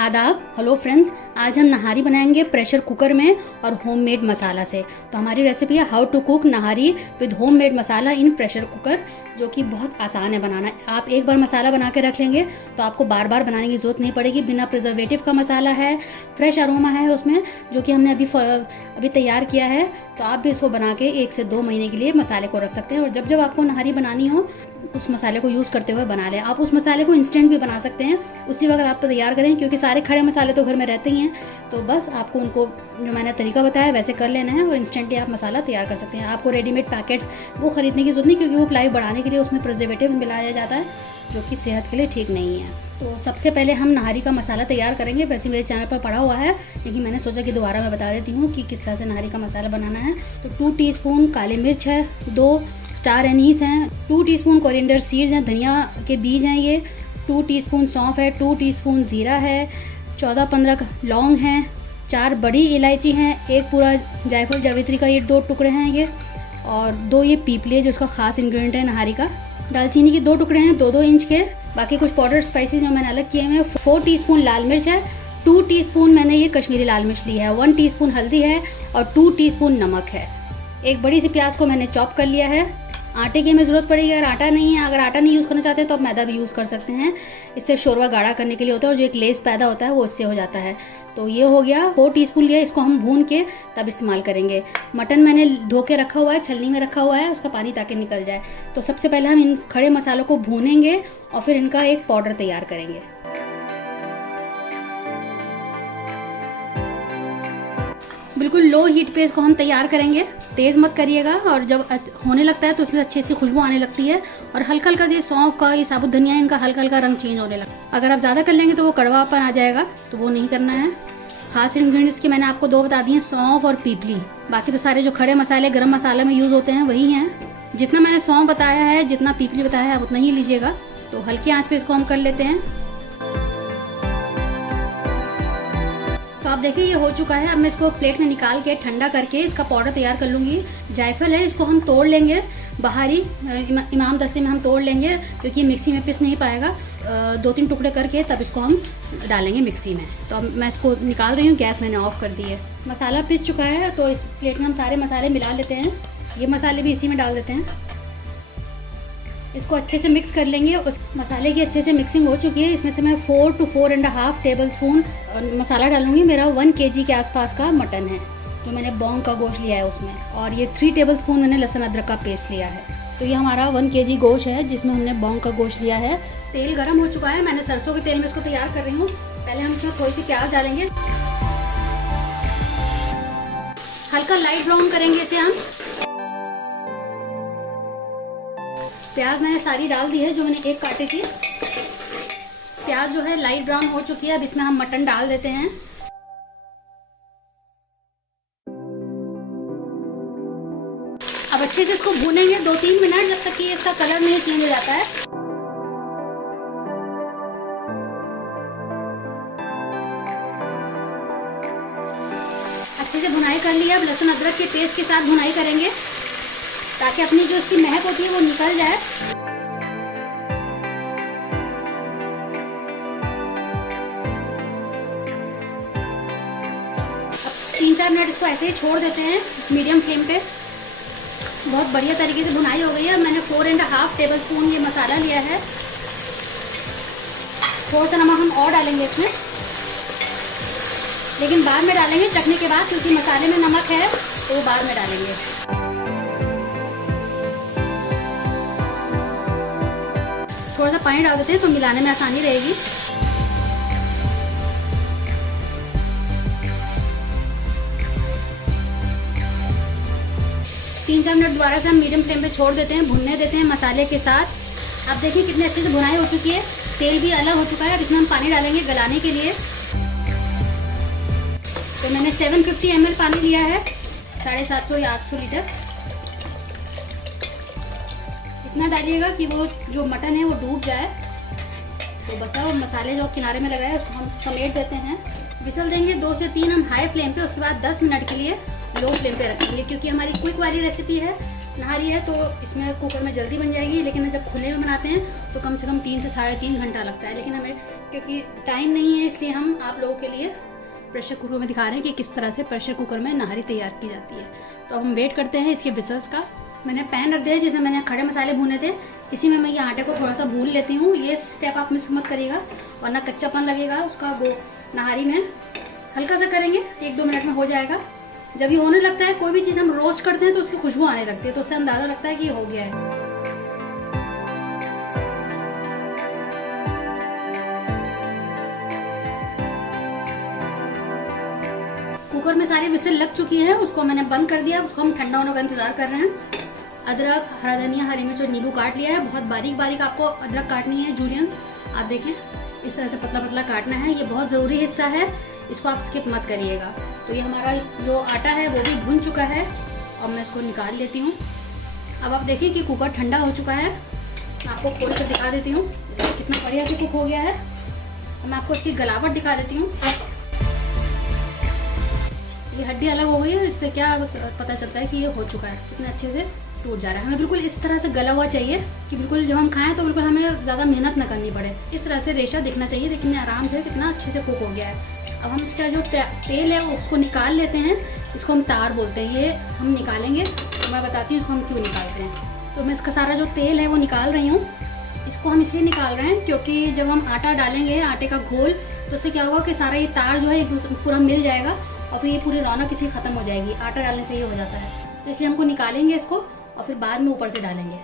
आदाब, hello friends. आज हम नहारी बनाएंगे प्रेशर कुकर में और होममेड मसाला से। तो हमारी रेसिपी है how to cook nihari with homemade masala in pressure cooker, जो कि बहुत आसान है बनाना। आप एक बार मसाला बना के रख लेंगे तो आपको बार बार बनाने की ज़रूरत नहीं पड़ेगी। बिना प्रिजर्वेटिव का मसाला है, फ्रेश अरोमा है उसमें, जो कि हमने अभी तैयार किया है। तो आप भी इसको बना के 1 से 2 महीने के लिए मसाले को रख सकते हैं, और जब जब आपको नहारी बनानी हो उस मसाले को यूज़ करते हुए बना लें। आप उस मसाले को इंस्टेंट भी बना सकते हैं, उसी वक्त आप तैयार करें, क्योंकि सारे खड़े मसाले तो घर में रहते ही हैं। तो बस आपको उनको जो मैंने तरीका बताया वैसे कर लेना है और इंस्टेंटली आप मसाला तैयार कर सकते हैं। आपको रेडीमेड पैकेट्स वो ख़रीदने की जरूरत नहीं, क्योंकि वो लाइफ बढ़ाने के लिए उसमें प्रिजर्वेटिव मिलाया जाता है, जो कि सेहत के लिए ठीक नहीं है। तो सबसे पहले हम नहारी का मसाला तैयार करेंगे। वैसे मेरे चैनल पर पड़ा हुआ है, लेकिन मैंने सोचा कि दोबारा मैं बता देती हूँ कि किस तरह से नहारी का मसाला बनाना है। तो 2 टीस्पून काली मिर्च है, 2 स्टार एनीस हैं, 2 टीस्पून कोरिएंडर सीड्स हैं, धनिया के बीज हैं ये, 2 टीस्पून सौंफ है, 2 टीस्पून ज़ीरा है, 14-15 लौंग हैं, 4 बड़ी इलायची हैं, 1 पूरा जायफल जावित्री का ये 2 टुकड़े हैं ये, और 2 ये पीपली है जो उसका खास इंग्रेडिएंट है नहारी का। दालचीनी के 2 टुकड़े हैं 2-2 इंच के। बाकी कुछ पाउडर स्पाइसेस जो मैंने अलग किए हैं। 4 टीस्पून लाल मिर्च है, 2 टीस्पून मैंने ये कश्मीरी लाल मिर्च ली है, 1 टीस्पून हल्दी है और 2 टीस्पून नमक है। एक बड़ी सी प्याज को मैंने चॉप कर लिया है। आटे की हमें ज़रूरत पड़ेगी, अगर आटा नहीं है, अगर आटा नहीं यूज़ करना चाहते तो आप मैदा भी यूज़ कर सकते हैं। इससे शोरबा गाढ़ा करने के लिए होता है, और जो एक लेस पैदा होता है वो इससे हो जाता है। तो ये हो गया, 4 टीस्पून लिया, इसको हम भून के तब इस्तेमाल करेंगे। मटन मैंने धो के रखा हुआ है, छलनी में रखा हुआ है, उसका पानी ताकि निकल जाए। तो सबसे पहले हम इन खड़े मसालों को भूनेंगे और फिर इनका एक पाउडर तैयार करेंगे। बिल्कुल लो हीट पे इसको हम तैयार करेंगे, तेज़ मत करिएगा। और जब होने लगता है तो उसमें अच्छी सी खुशबू आने लगती है, और हल्का हल्का ये सौंफ का, ये साबुत धनिया, इनका हल्का हल्का रंग चेंज होने लगता है। अगर आप ज़्यादा कर लेंगे तो वो कड़वापन आ जाएगा, तो वो नहीं करना है। खास इंग्रेडिएंट्स की मैंने आपको 2 बता दिए, सौंफ और पीपली। बाकी तो सारे जो खड़े मसाले गरम मसाले में यूज़ होते हैं वही हैं। जितना मैंने सौंफ बताया है, जितना पीपली बताया है, आप उतना ही लीजिएगा। तो हल्की आँच पर इसको हम कर लेते हैं। तो आप देखिए ये हो चुका है। अब मैं इसको प्लेट में निकाल के ठंडा करके इसका पाउडर तैयार कर लूँगी। जायफल है, इसको हम तोड़ लेंगे बाहरी इमाम दस्ते में हम तोड़ लेंगे, क्योंकि मिक्सी में पिस नहीं पाएगा। 2-3 टुकड़े करके तब इसको हम डालेंगे मिक्सी में। तो अब मैं इसको निकाल रही हूँ, गैस मैंने ऑफ कर दी है। मसाला पिस चुका है, तो इस प्लेट में हम सारे मसाले मिला लेते हैं। ये मसाले भी इसी में डाल देते हैं। इसको अच्छे से मिक्स कर लेंगे। उस मसाले की अच्छे से मिक्सिंग हो चुकी है। इसमें से मैं 4 to 4.5 टेबल स्पून मसाला डालूंगी। मेरा 1 kg के आसपास का मटन है, जो मैंने बॉन्ग का गोश्त लिया है उसमें, और ये 3 टेबल स्पून मैंने लहसुन अदरक का पेस्ट लिया है। तो ये हमारा 1 kg गोश्त है, जिसमें हमने बॉन्ग का गोश्त लिया है। तेल गर्म हो चुका है, मैंने सरसों के तेल में इसको तैयार कर रही हूँ। पहले हम इसमें थोड़ी सी प्याज डालेंगे, हल्का लाइट ब्राउन करेंगे इसे हम। प्याज मैंने सारी डाल दी है, जो मैंने एक काटी थी। प्याज जो है लाइट ब्राउन हो चुकी है। अब इसमें हम मटन डाल देते हैं। अब अच्छे से इसको भूनेंगे 2-3 मिनट, जब तक कि इसका कलर नहीं चेंज हो जाता है। अच्छे से भुनाई कर लिया। अब लहसुन अदरक के पेस्ट के साथ भुनाई करेंगे, ताकि अपनी जो इसकी महक होती है वो निकल जाए। अब 3-4 मिनट इसको ऐसे ही छोड़ देते हैं मीडियम फ्लेम पे। बहुत बढ़िया तरीके से भुनाई हो गई है। मैंने 4.5 टेबल स्पून ये मसाला लिया है। थोड़ा सा नमक हम और डालेंगे इसमें, लेकिन बाद में डालेंगे चखने के बाद, क्योंकि मसाले में नमक है तो वो बाद में डालेंगे। थोड़ा सा पानी डाल देते हैं तो मिलाने में आसानी रहेगी। 3-4 मिनट दोबारा से हम मीडियम फ्लेम पे छोड़ देते हैं, भुनने देते हैं मसाले के साथ। आप देखिए कितने अच्छे से भुनाई हो चुकी है, तेल भी अलग हो चुका है। अब इसमें हम पानी डालेंगे गलाने के लिए। तो मैंने 750 ml पानी लिया है, 750 या 800 लीटर। इतना डालिएगा कि वो जो मटन है वो डूब जाए। तो बस वो मसाले जो किनारे में लगाए उसको हम समेट देते हैं। विसल देंगे 2 से 3 हम हाई फ्लेम पे, उसके बाद 10 मिनट के लिए लो फ्लेम पे रखेंगे, क्योंकि हमारी क्विक वाली रेसिपी है, नहारी है, तो इसमें कुकर में जल्दी बन जाएगी। लेकिन जब खुले में बनाते हैं तो कम से कम 3 से 3.5 घंटा लगता है। लेकिन हमें क्योंकि टाइम नहीं है, इसलिए हम आप लोगों के लिए प्रेशर कुकर में दिखा रहे हैं कि किस तरह से प्रेशर कुकर में नहारी तैयार की जाती है। तो अब हम वेट करते हैं इसके विसल्स का। मैंने पैन रख दिया है जिसमें मैंने खड़े मसाले भूने थे, इसी में मैं ये आटे को थोड़ा सा भून लेती हूँ। ये स्टेप आप मिस मत करिएगा वरना कच्चापन लगेगा उसका। वो नहारी में हल्का सा करेंगे, 1-2 मिनट में हो जाएगा। जब ये होने लगता है, कोई भी चीज़ हम रोस्ट करते हैं तो उसकी खुशबू आने लगती है, तो उससे अंदाज़ा लगता है कि ये हो गया है। कुकर में सारी विसल लग चुकी हैं, उसको मैंने बंद कर दिया। उसको हम ठंडा होने का इंतज़ार कर रहे हैं। अदरक, हरा धनिया, हरी मिर्च और नींबू काट लिया है। बहुत बारीक बारीक आपको अदरक काटनी है जूलियंस। आप देखें इस तरह से पतला पतला काटना है, ये बहुत ज़रूरी हिस्सा है, इसको आप स्किप मत करिएगा। तो ये हमारा जो आटा है वो भी भुन चुका है और मैं इसको निकाल लेती हूँ। अब आप देखिए कि कुकर ठंडा हो चुका है। मैं आपको खोल कर दिखा देती हूँ कितना बढ़िया से कुक हो गया है। मैं आपको इसकी गलावट दिखा देती हूँ। ये हड्डी अलग हो गई है, इससे क्या पता चलता है कि ये हो चुका है, कितने अच्छे से टूट जा रहा है। हमें बिल्कुल इस तरह से गला हुआ चाहिए कि बिल्कुल जब हम खाएं तो बिल्कुल हमें ज़्यादा मेहनत ना करनी पड़े। इस तरह से रेशा दिखना चाहिए, लेकिन आराम से कितना अच्छे से कुक हो गया है। अब हम इसका जो तेल है उसको निकाल लेते हैं। इसको हम तार बोलते हैं। ये हम निकालेंगे, तो मैं बताती हूँ इसको हम क्यों निकालते हैं। तो मैं इसका सारा जो तेल है वो निकाल रही हूँ। इसको हम इसलिए निकाल रहे हैं क्योंकि जब हम आटा डालेंगे, आटे का घोल, तो उससे क्या होगा कि सारा ये तार जो है एक दूसरे पूरा मिल जाएगा और फिर ये पूरी रौनक इसी ख़त्म हो जाएगी। आटा डालने से ये हो जाता है, तो इसलिए हमको निकालेंगे इसको और फिर बाद में ऊपर से डालेंगे।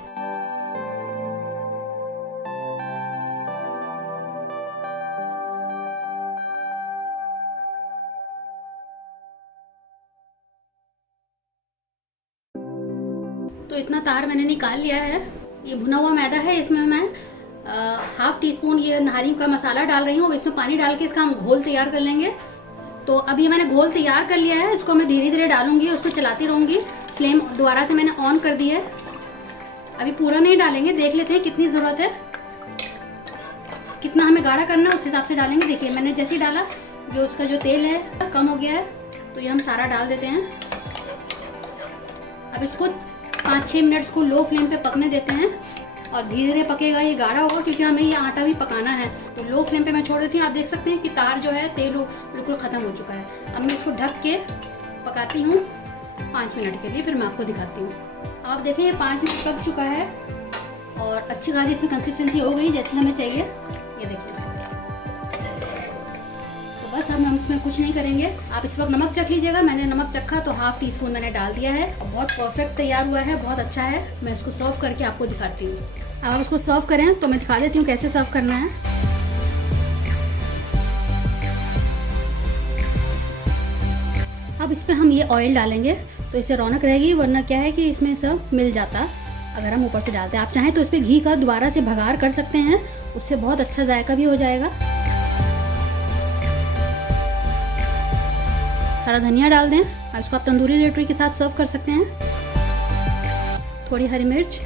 तो इतना तार मैंने निकाल लिया है। ये भुना हुआ मैदा है, इसमें मैं 1/2 टीस्पून ये नहारी का मसाला डाल रही हूँ। इसमें पानी डाल के इसका हम घोल तैयार कर लेंगे। तो अभी ये मैंने घोल तैयार कर लिया है, इसको मैं धीरे धीरे डालूंगी, उसको चलाती रहूँगी। फ्लेम दोबारा से मैंने ऑन कर दी है। अभी पूरा नहीं डालेंगे, देख लेते हैं कितनी ज़रूरत है, कितना हमें गाढ़ा करना है उस हिसाब से डालेंगे। देखिए मैंने जैसे ही डाला, जो इसका जो तेल है कम हो गया है, तो ये हम सारा डाल देते हैं। अब इसको 5-6 मिनट को लो फ्लेम पे पकने देते हैं और धीरे धीरे पकेगा, ये गाढ़ा होगा क्योंकि हमें ये आटा भी पकाना है। तो लो फ्लेम पे मैं छोड़ देती हूँ। आप देख सकते हैं कि तार जो है तेल बिल्कुल ख़त्म हो चुका है। अब मैं इसको ढक के पकाती हूँ 5 मिनट के लिए, फिर मैं आपको दिखाती हूँ। आप देखें ये 5 मिनट पक चुका है और अच्छी खासी इसमें कंसिस्टेंसी हो गई जैसी हमें चाहिए। ये देखिए, तो बस हम इसमें कुछ नहीं करेंगे। आप इस वक्त नमक चख लीजिएगा। मैंने नमक चखा तो 1/2 टीस्पून मैंने डाल दिया है और बहुत परफेक्ट तैयार हुआ है, बहुत अच्छा है। मैं इसको सर्व करके आपको दिखाती हूँ। अब आप इसको सर्व करें तो मैं दिखा देती हूँ कैसे सर्व करना है। अब इस पर हम ये ऑयल डालेंगे तो इससे रौनक रहेगी, वरना क्या है कि इसमें सब मिल जाता अगर हम ऊपर से डालते हैं। आप चाहें तो इस पर घी का दोबारा से भगार कर सकते हैं, उससे बहुत अच्छा जायका भी हो जाएगा। हरा धनिया डाल दें। अब इसको आप तंदूरी रोटी के साथ सर्व कर सकते हैं। थोड़ी हरी मिर्च,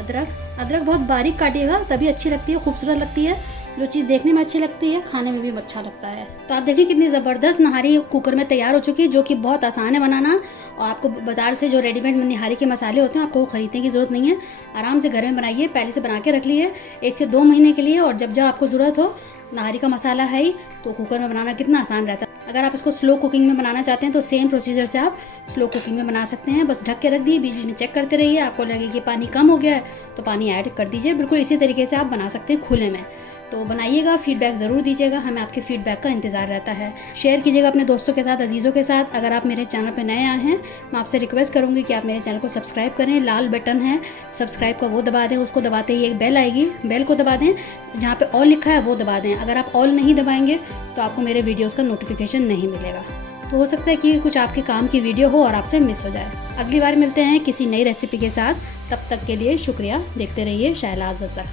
अदरक बहुत बारीक काटिएगा, तभी अच्छी लगती है, खूबसूरत लगती है। जो चीज़ देखने में अच्छी लगती है खाने में भी अच्छा लगता है। तो आप देखिए कितनी ज़बरदस्त नहारी कुकर में तैयार हो चुकी है, जो कि बहुत आसान है बनाना। और आपको बाज़ार से जो रेडीमेड निहारी के मसाले होते हैं आपको खरीदने की ज़रूरत नहीं है। आराम से घर में बनाइए, पहले से बना के रख लिए 1 से 2 महीने के लिए, और जब जब आपको ज़रूरत हो, नहारी का मसाला है ही, तो कुकर में बनाना कितना आसान रहता है। अगर आप इसको स्लो कुकिंग में बनाना चाहते हैं तो सेम प्रोसीजर से आप स्लो कुकिंग में बना सकते हैं। बस ढक के रख दिए, बीच बीच में चेक करते रहिए। आपको लगे कि पानी कम हो गया है तो पानी ऐड कर दीजिए। बिल्कुल इसी तरीके से आप बना सकते हैं खुले में। तो बनाइएगा, फीडबैक ज़रूर दीजिएगा, हमें आपके फीडबैक का इंतज़ार रहता है। शेयर कीजिएगा अपने दोस्तों के साथ, अजीज़ों के साथ। अगर आप मेरे चैनल पर नए आए हैं, मैं आपसे रिक्वेस्ट करूँगी कि आप मेरे चैनल को सब्सक्राइब करें। लाल बटन है सब्सक्राइब का, वो दबा दें। उसको दबाते ही एक बेल आएगी, बेल को दबा दें। जहाँ पे ऑल लिखा है वो दबा दें। अगर आप ऑल नहीं दबाएंगे तो आपको मेरे वीडियोज़ का नोटिफिकेशन नहीं मिलेगा। तो हो सकता है कि कुछ आपके काम की वीडियो हो और आपसे मिस हो जाए। अगली बार मिलते हैं किसी नई रेसिपी के साथ, तब तक के लिए शुक्रिया। देखते रहिए शहलाज अज़हर।